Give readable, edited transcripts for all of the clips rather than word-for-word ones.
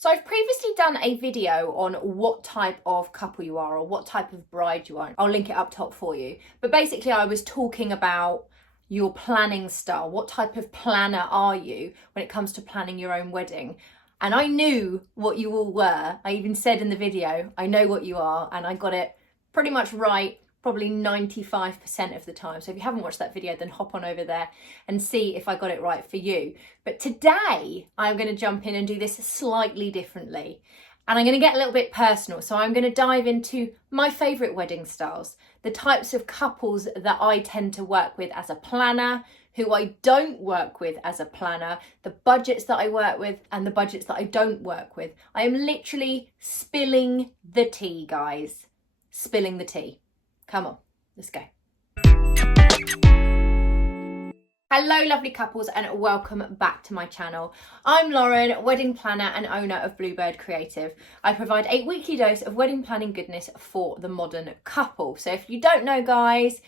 So I've previously done a video on what type of couple you are or what type of bride you are. I'll link it up top for you. But basically I was talking about your planning style. What type of planner are you when it comes to planning your own wedding? And I knew what you all were. I even said in the video, I know what you are, and I got it pretty much right, probably 95% of the time. So if you haven't watched that video, then hop on over there and see if I got it right for you. But today I'm going to jump in and do this slightly differently. And I'm going to get a little bit personal. So I'm going to dive into my favourite wedding styles, the types of couples that I tend to work with as a planner, who I don't work with as a planner, the budgets that I work with and the budgets that I don't work with. I am literally spilling the tea, guys. Spilling the tea. Come on, let's go. Hello lovely couples and welcome back to my channel. I'm Lauren, wedding planner and owner of Bluebird Creative. I provide a weekly dose of wedding planning goodness for the modern couple. So if you don't know, guys,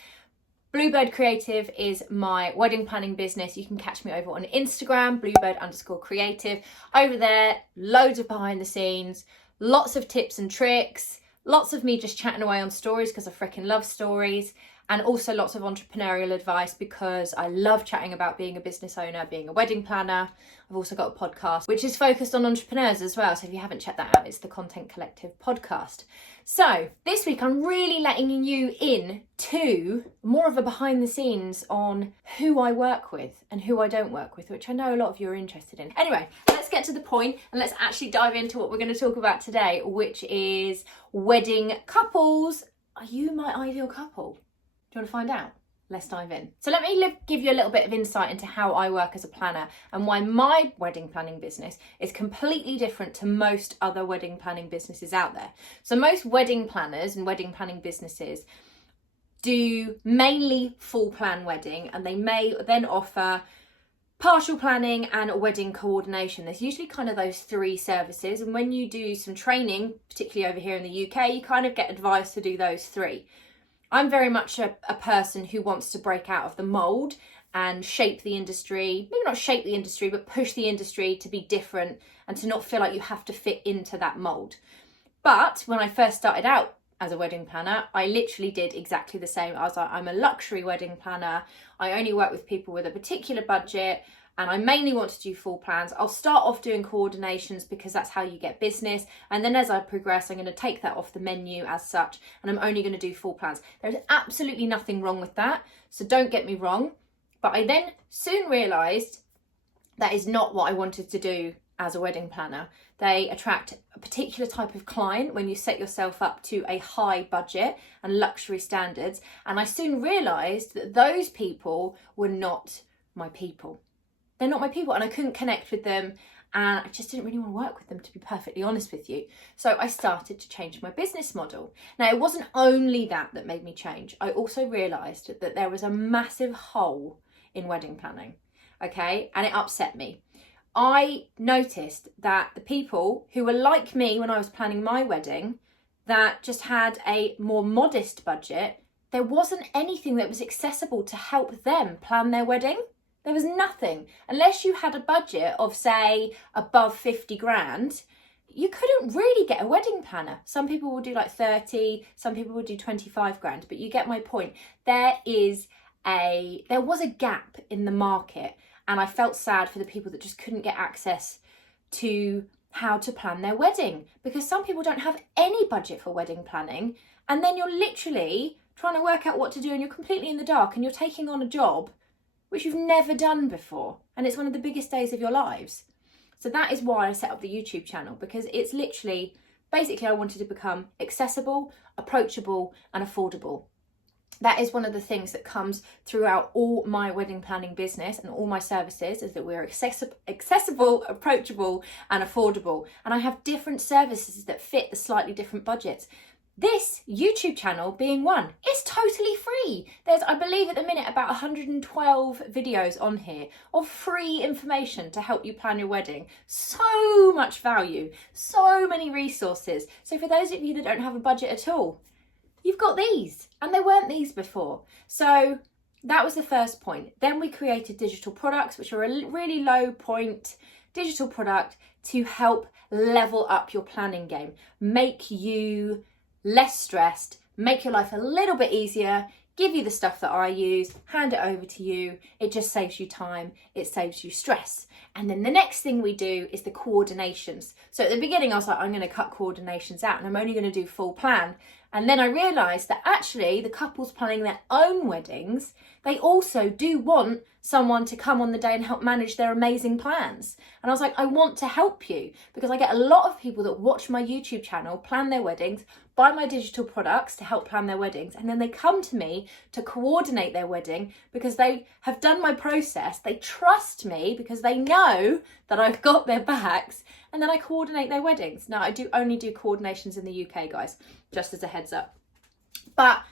Bluebird Creative is my wedding planning business. You can catch me over on Instagram, bluebird_creative. Over there, loads of behind the scenes, lots of tips and tricks, lots of me just chatting away on stories because I freaking love stories, and also lots of entrepreneurial advice because I love chatting about being a business owner, being a wedding planner. I've also got a podcast which is focused on entrepreneurs as well. So if you haven't checked that out, it's the Content Collective podcast. So this week I'm really letting you in to more of a behind the scenes on who I work with and who I don't work with, which I know a lot of you are interested in. Anyway, let's get to the point and let's actually dive into what we're going to talk about today, which is wedding couples. Are you my ideal couple? Do you want to find out? Let's dive in. So let me give you a little bit of insight into how I work as a planner and why my wedding planning business is completely different to most other wedding planning businesses out there. So most wedding planners and wedding planning businesses do mainly full plan wedding, and they may then offer partial planning and wedding coordination. There's usually kind of those three services, and when you do some training, particularly over here in the UK, you kind of get advice to do those three. I'm very much a person who wants to break out of the mould and shape the industry, maybe not shape the industry, but push the industry to be different and to not feel like you have to fit into that mould. But when I first started out as a wedding planner, I literally did exactly the same. I was like, I'm a luxury wedding planner. I only work with people with a particular budget, and I mainly want to do full plans. I'll start off doing coordinations because that's how you get business. And then as I progress, I'm going to take that off the menu as such, and I'm only going to do full plans. There's absolutely nothing wrong with that. So don't get me wrong. But I then soon realised that is not what I wanted to do as a wedding planner. They attract a particular type of client when you set yourself up to a high budget and luxury standards. And I soon realised that those people were not my people. They're not my people, and I couldn't connect with them, and I just didn't really want to work with them, to be perfectly honest with you. So I started to change my business model. Now, it wasn't only that made me change. I also realised that there was a massive hole in wedding planning, okay? And it upset me. I noticed that the people who were like me when I was planning my wedding, that just had a more modest budget, there wasn't anything that was accessible to help them plan their wedding. There was nothing. Unless you had a budget of, say, above 50 grand, you couldn't really get a wedding planner. Some people will do like 30, some people will do 25 grand, but you get my point. There was a gap in the market, and I felt sad for the people that just couldn't get access to how to plan their wedding, because some people don't have any budget for wedding planning, and then you're literally trying to work out what to do and you're completely in the dark and you're taking on a job which you've never done before, and it's one of the biggest days of your lives. So that is why I set up the YouTube channel, because it's literally, basically I wanted to become accessible, approachable and affordable. That is one of the things that comes throughout all my wedding planning business and all my services, is that we're accessible, approachable and affordable. And I have different services that fit the slightly different budgets. This YouTube channel being one, it's totally free. There's, I believe at the minute, about 112 videos on here of free information to help you plan your wedding. So much value, so many resources. So for those of you that don't have a budget at all, you've got these, and there weren't these before. So that was the first point. Then we created digital products, which are a really low point digital product to help level up your planning game, make you less stressed, make your life a little bit easier, give you the stuff that I use, hand it over to you. It just saves you time, it saves you stress. And then the next thing we do is the coordinations. So at the beginning I was like, I'm going to cut coordinations out and I'm only going to do full plan. And then I realised that actually the couples planning their own weddings, they also do want someone to come on the day and help manage their amazing plans. And I was like, I want to help you, because I get a lot of people that watch my YouTube channel, plan their weddings, buy my digital products to help plan their weddings, and then they come to me to coordinate their wedding because they have done my process, they trust me because they know that I've got their backs, and then I coordinate their weddings. Now, I do only do coordinations in the UK, guys, just as a heads up. But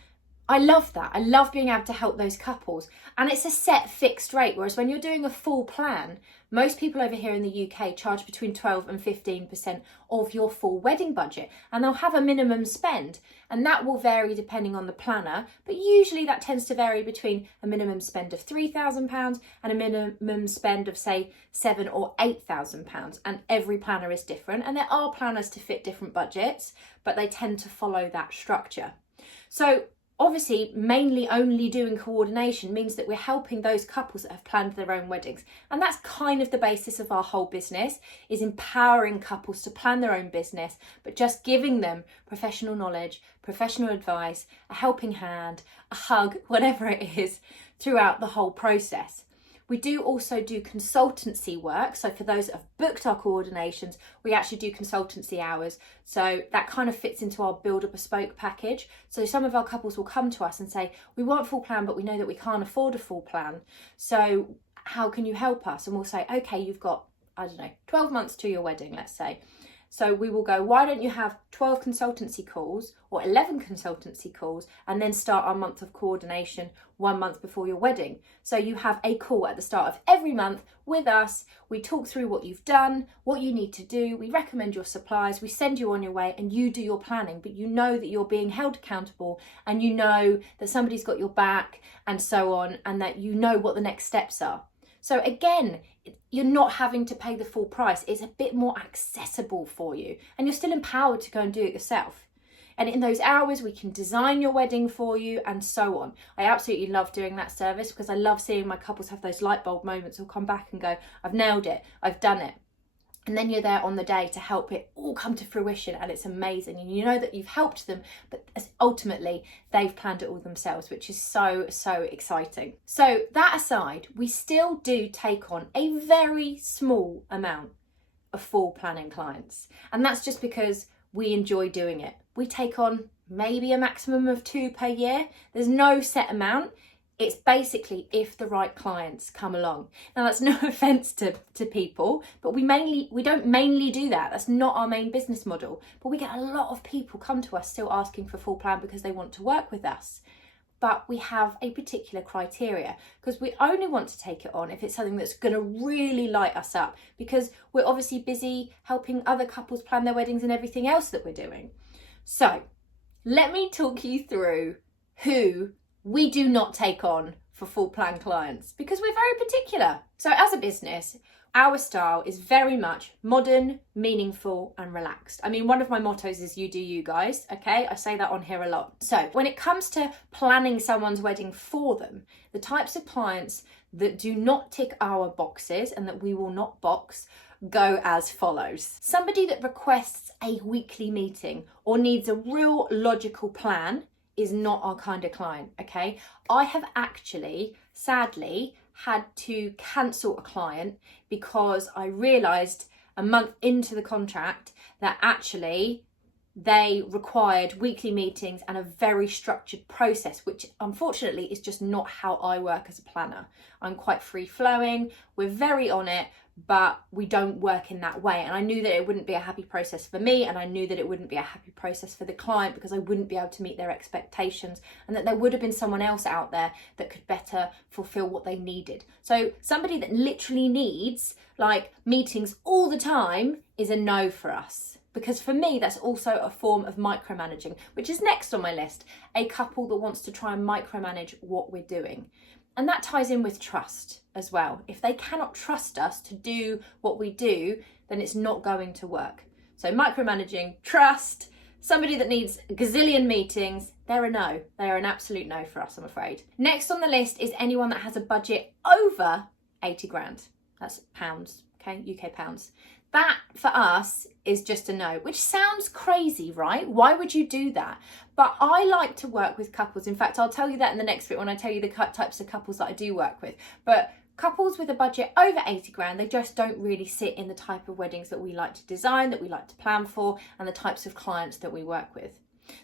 I love that. I love being able to help those couples. And it's a set fixed rate. Whereas when you're doing a full plan, most people over here in the UK charge between 12 and 15% of your full wedding budget. And they'll have a minimum spend. And that will vary depending on the planner. But usually that tends to vary between a minimum spend of £3,000 and a minimum spend of, say, £7,000 or £8,000. And every planner is different. And there are planners to fit different budgets, but they tend to follow that structure. So obviously, mainly only doing coordination means that we're helping those couples that have planned their own weddings. And that's kind of the basis of our whole business, is empowering couples to plan their own business, but just giving them professional knowledge, professional advice, a helping hand, a hug, whatever it is, throughout the whole process. We do also do consultancy work. So for those that have booked our coordinations, we actually do consultancy hours. So that kind of fits into our Build a Bespoke package. So some of our couples will come to us and say, we want full plan, but we know that we can't afford a full plan. So how can you help us? And we'll say, okay, you've got, 12 months to your wedding, let's say. So we will go, why don't you have 12 consultancy calls or 11 consultancy calls and then start our month of coordination 1 month before your wedding. So you have a call at the start of every month with us. We talk through what you've done, what you need to do. We recommend your supplies. We send you on your way and you do your planning, but you know that you're being held accountable and you know that somebody's got your back and so on, and that you know what the next steps are. So again, you're not having to pay the full price. It's a bit more accessible for you and you're still empowered to go and do it yourself. And in those hours, we can design your wedding for you and so on. I absolutely love doing that service because I love seeing my couples have those light bulb moments who'll come back and go, I've nailed it, I've done it. And then you're there on the day to help it all come to fruition, and it's amazing. And you know that you've helped them, but ultimately they've planned it all themselves, which is so, so exciting. So that aside, we still do take on a very small amount of full planning clients. And that's just because we enjoy doing it. We take on maybe a maximum of 2 per year. There's no set amount. It's basically if the right clients come along. Now that's no offense to people, but we don't mainly do that. That's not our main business model. But we get a lot of people come to us still asking for full plan because they want to work with us. But we have a particular criteria because we only want to take it on if it's something that's going to really light us up, because we're obviously busy helping other couples plan their weddings and everything else that we're doing. So let me talk you through who we do not take on for full plan clients, because we're very particular. So as a business, our style is very much modern, meaningful and relaxed. I mean, one of my mottos is you do you, guys, okay? I say that on here a lot. So when it comes to planning someone's wedding for them, the types of clients that do not tick our boxes and that we will not box go as follows. Somebody that requests a weekly meeting or needs a real logical plan is not our kind of client, okay? I have actually, sadly, had to cancel a client because I realised a month into the contract that actually they required weekly meetings and a very structured process, which unfortunately is just not how I work as a planner. I'm quite free flowing, we're very on it, but we don't work in that way. And I knew that it wouldn't be a happy process for me, and I knew that it wouldn't be a happy process for the client because I wouldn't be able to meet their expectations, and that there would have been someone else out there that could better fulfill what they needed. So somebody that literally needs like meetings all the time is a no for us. Because for me, that's also a form of micromanaging, which is next on my list. A couple that wants to try and micromanage what we're doing. And that ties in with trust as well. If they cannot trust us to do what we do, then it's not going to work. So micromanaging, trust, somebody that needs a gazillion meetings, they're a no. They're an absolute no for us, I'm afraid. Next on the list is anyone that has a budget over 80 grand. That's pounds, okay, UK pounds. That for us is just a no, which sounds crazy, right? Why would you do that? But I like to work with couples. In fact, I'll tell you that in the next bit when I tell you the types of couples that I do work with. But couples with a budget over 80 grand, they just don't really sit in the type of weddings that we like to design, that we like to plan for, and the types of clients that we work with.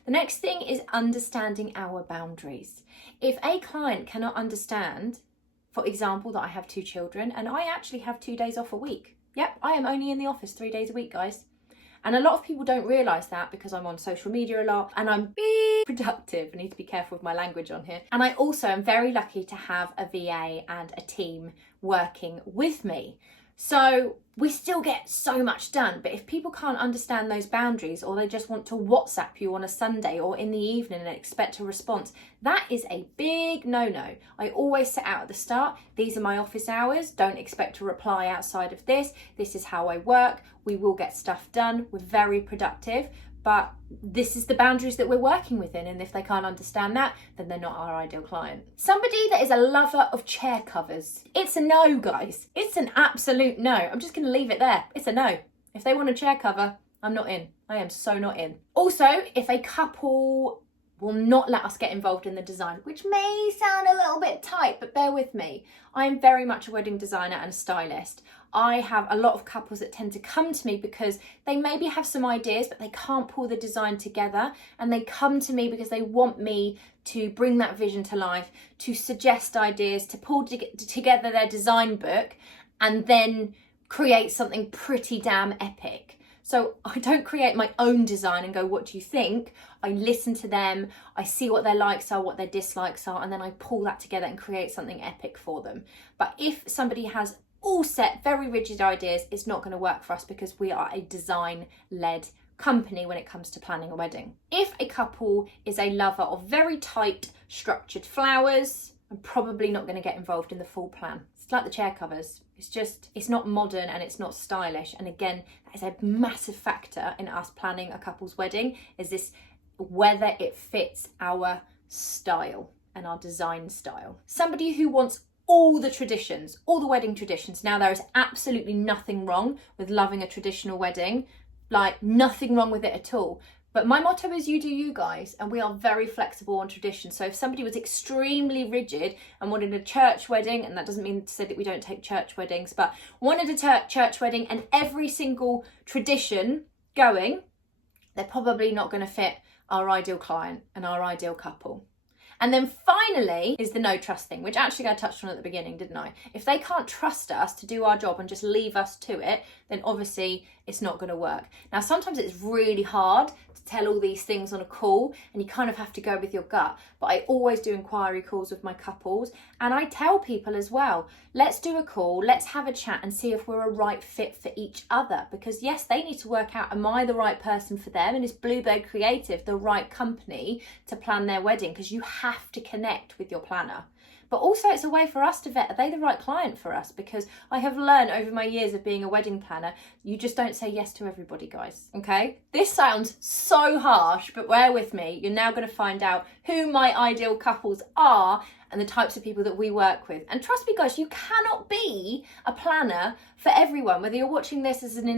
The next thing is understanding our boundaries. If a client cannot understand, for example, that I have 2 children and I actually have 2 days off a week. Yep, I am only in the office 3 days a week, guys. And a lot of people don't realise that because I'm on social media a lot and I'm being productive. I need to be careful with my language on here. And I also am very lucky to have a VA and a team working with me. So we still get so much done. But if people can't understand those boundaries, or they just want to WhatsApp you on a Sunday or in the evening and expect a response, that is a big no-no. I always set out at the start, these are my office hours. Don't expect a reply outside of this. This is how I work. We will get stuff done. We're very productive. But this is the boundaries that we're working within, and if they can't understand that, then they're not our ideal client. Somebody that is a lover of chair covers. It's a no, guys. It's an absolute no. I'm just going to leave it there. It's a no. If they want a chair cover, I'm not in. I am so not in. Also, if a couple will not let us get involved in the design, which may sound a little bit tight, but bear with me. I am very much a wedding designer and a stylist. I have a lot of couples that tend to come to me because they maybe have some ideas, but they can't pull the design together. And they come to me because they want me to bring that vision to life, to suggest ideas, to pull together their design book, and then create something pretty damn epic. So I don't create my own design and go, what do you think? I listen to them, I see what their likes are, what their dislikes are, and then I pull that together and create something epic for them. But if somebody has all set, very rigid ideas, it's not going to work for us because we are a design-led company when it comes to planning a wedding. If a couple is a lover of very tight, structured flowers, I'm probably not going to get involved in the full plan. It's like the chair covers. It's not modern and it's not stylish. And again, that is a massive factor in us planning a couple's wedding, is this whether it fits our style and our design style. Somebody who wants all the traditions, all the wedding traditions. Now, there is absolutely nothing wrong with loving a traditional wedding, like nothing wrong with it at all. But my motto is you do you, guys, and we are very flexible on tradition. So if somebody was extremely rigid and wanted a church wedding, and that doesn't mean to say that we don't take church weddings, but wanted a church wedding and every single tradition going, they're probably not going to fit our ideal client and our ideal couple. And then finally is the no trust thing, which actually I touched on at the beginning, didn't I? If they can't trust us to do our job and just leave us to it, then obviously it's not going to work. Now, sometimes it's really hard to tell all these things on a call and you kind of have to go with your gut. But I always do inquiry calls with my couples, and I tell people as well, let's do a call, let's have a chat and see if we're a right fit for each other. Because yes, they need to work out, am I the right person for them? And is Bluebird Creative the right company to plan their wedding? Because you have to connect with your planner. But also it's a way for us to vet, are they the right client for us? Because I have learned over my years of being a wedding planner, you just don't say yes to everybody, guys, okay? This sounds so harsh, but bear with me. You're now going to find out who my ideal couples are and the types of people that we work with. And trust me, guys, you cannot be a planner for everyone, whether you're watching this as an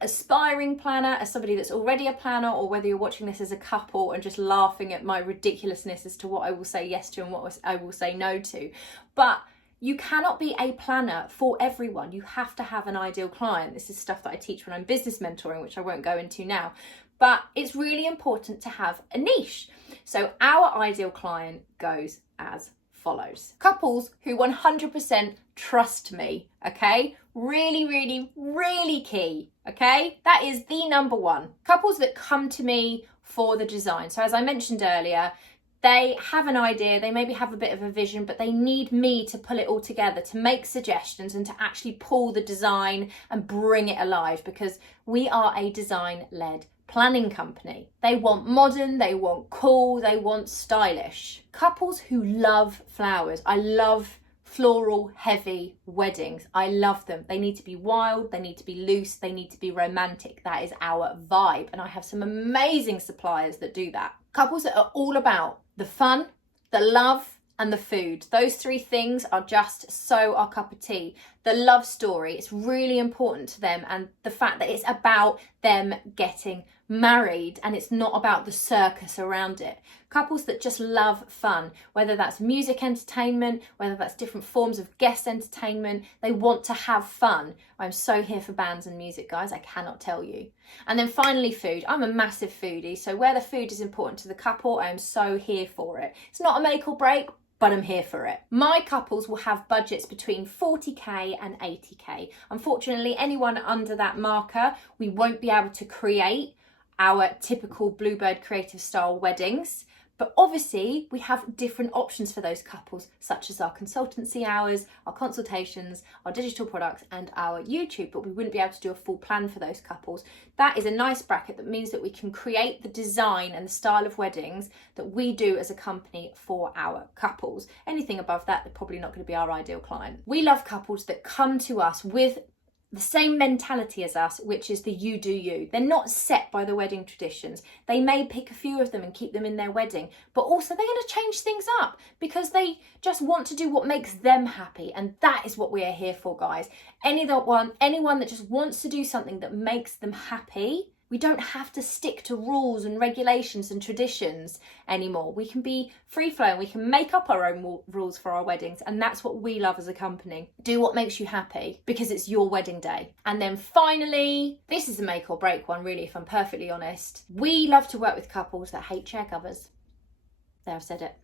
aspiring planner, as somebody that's already a planner, or whether you're watching this as a couple and just laughing at my ridiculousness as to what I will say yes to and what I will say no to. But you cannot be a planner for everyone. You have to have an ideal client. This is stuff that I teach when I'm business mentoring, which I won't go into now. But it's really important to have a niche. So our ideal client goes as follows. Couples who 100% trust me, okay? Really, really, really key, okay? That is the number one. Couples that come to me for the design. So as I mentioned earlier, They have an idea, they maybe have a bit of a vision, but they need me to pull it all together, to make suggestions and to actually pull the design and bring it alive, because we are a design-led planning company. They want modern, they want cool, they want stylish. Couples who love flowers. I love floral heavy weddings. I love them. They need to be wild, they need to be loose, they need to be romantic. That is our vibe, and I have some amazing suppliers that do that. Couples that are all about the fun, the love and the food. Those three things are just so our cup of tea. The love story, it's really important to them, and the fact that it's about them getting married and it's not about the circus around it. Couples that just love fun, whether that's music entertainment, whether that's different forms of guest entertainment, they want to have fun. I'm so here for bands and music, guys, I cannot tell you. And then finally, food. I'm a massive foodie, so where the food is important to the couple, I am so here for it. It's not a make or break, but I'm here for it. My couples will have budgets between 40k and 80k. Unfortunately, anyone under that marker, we won't be able to create our typical Bluebird creative style weddings. But obviously we have different options for those couples, such as our consultancy hours, our consultations, our digital products and our YouTube, but we wouldn't be able to do a full plan for those couples. That is a nice bracket that means that we can create the design and the style of weddings that we do as a company for our couples. Anything above that, they're probably not going to be our ideal client. We love couples that come to us with the same mentality as us, which is the you do you. They're not set by the wedding traditions. They may pick a few of them and keep them in their wedding, but also they're going to change things up because they just want to do what makes them happy, and that is what we are here for, guys. Anyone that just wants to do something that makes them happy. We don't have to stick to rules and regulations and traditions anymore. We can be free flowing. We can make up our own rules for our weddings. And that's what we love as a company. Do what makes you happy because it's your wedding day. And then finally, this is a make or break one, really, if I'm perfectly honest. We love to work with couples that hate chair covers. There, I've said it.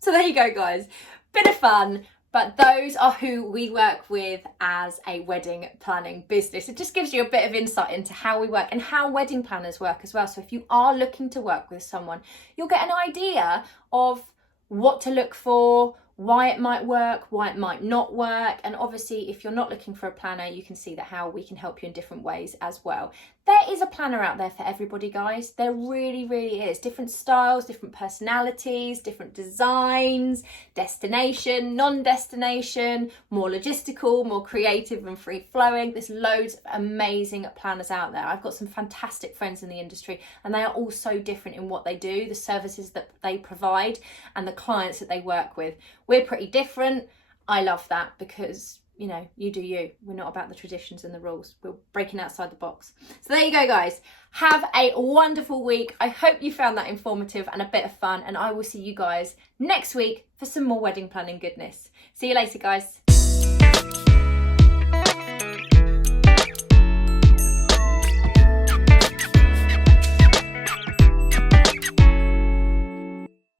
So there you go, guys. Bit of fun. But those are who we work with as a wedding planning business. It just gives you a bit of insight into how we work and how wedding planners work as well. So if you are looking to work with someone, you'll get an idea of what to look for, why it might work, why it might not work. And obviously, if you're not looking for a planner, you can see that how we can help you in different ways as well. There is a planner out there for everybody, guys. There really, really is. Different styles, different personalities, different designs, destination, non-destination, more logistical, more creative and free-flowing. There's loads of amazing planners out there. I've got some fantastic friends in the industry, and they are all so different in what they do, the services that they provide, and the clients that they work with. We're pretty different. I love that because, you know, you do you. We're not about the traditions and the rules. We're breaking outside the box. So there you go, guys. Have a wonderful week. I hope you found that informative and a bit of fun. And I will see you guys next week for some more wedding planning goodness. See you later, guys.